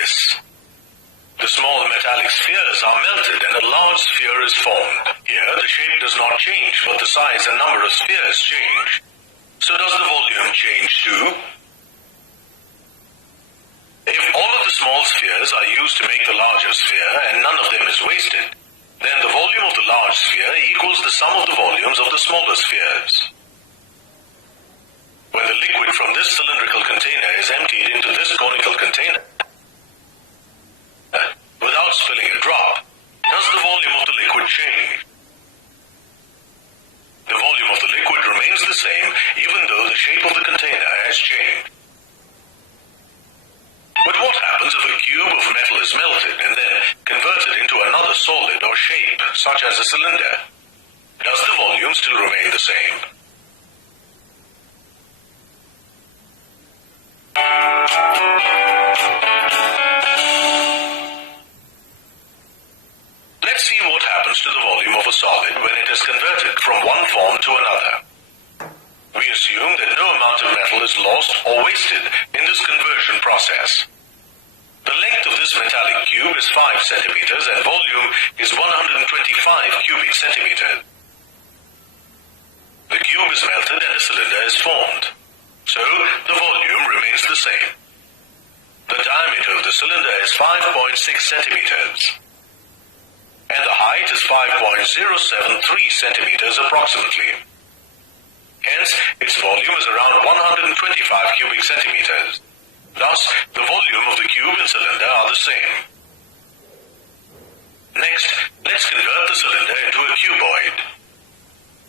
this. The small metallic spheres are melted and a large sphere is formed. Here, the shape does not change, but the size and number of spheres change. So does the volume change too? If all of the small spheres are used to make the larger sphere and none of them is wasted, then the volume of the large sphere equals the sum of the volumes of the smaller spheres. When the liquid from this cylindrical container is emptied into this conical container, without spilling a drop, does the volume of the liquid change? The volume of the liquid remains the same even though the shape of the container has changed. But what happens if a cube of metal is melted and then converted into another solid or shape, such as a cylinder? Does the volume still remain the same? Let's see what happens to the volume of a solid when it is converted from one form to another. We assume that no amount of metal is lost or wasted in this conversion process. The length of this metallic cube is 5 centimeters and volume is 125 cubic centimeters. The cube is melted and a cylinder is formed. So the volume remains the same. The diameter of the cylinder is 5.6 centimeters. And the height is 5.073 centimeters approximately. Hence, its volume is around 125 cubic centimeters. Thus, the volume of the cube and cylinder are the same. Next, let's convert the cylinder into a cuboid.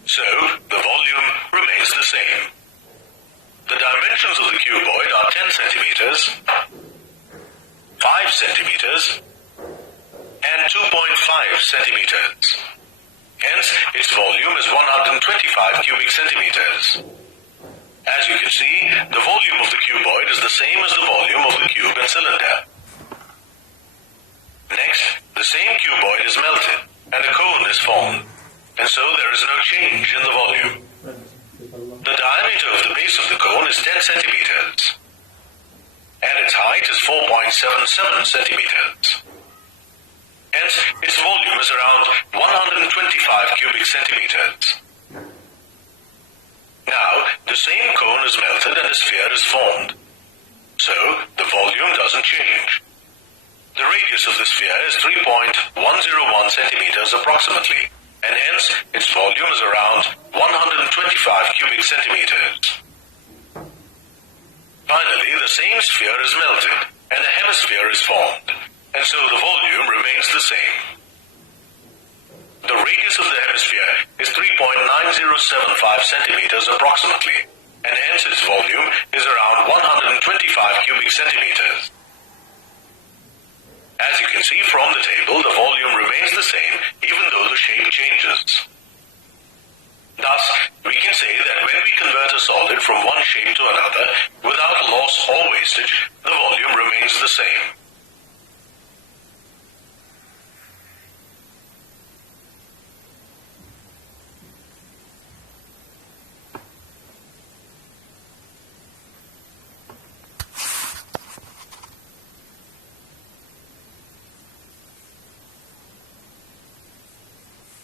So, the volume remains the same. The dimensions of the cuboid are 10 centimeters, 5 centimeters, and 2.5 centimeters. Hence, its volume is 125 cubic centimeters. As you can see, the volume of the cuboid is the same as the volume of the cube and cylinder. Next, the same cuboid is melted and a cone is formed, and so there is no change in the volume. The diameter of the base of the cone is 10 centimeters, and its height is 4.77 centimeters. Hence, its volume is around 125 cubic centimeters. Now, the same cone is melted and a sphere is formed. So, the volume doesn't change. The radius of the sphere is 3.101 centimeters approximately, and hence its volume is around 125 cubic centimeters. Finally, the same sphere is melted and a hemisphere is formed, and so the volume remains the same. The radius of the hemisphere is 3.9075 centimeters approximately, and hence its volume is around 125 cubic centimeters. As you can see from the table, the volume remains the same even though the shape changes. Thus, we can say that when we convert a solid from one shape to another without loss or wastage, the volume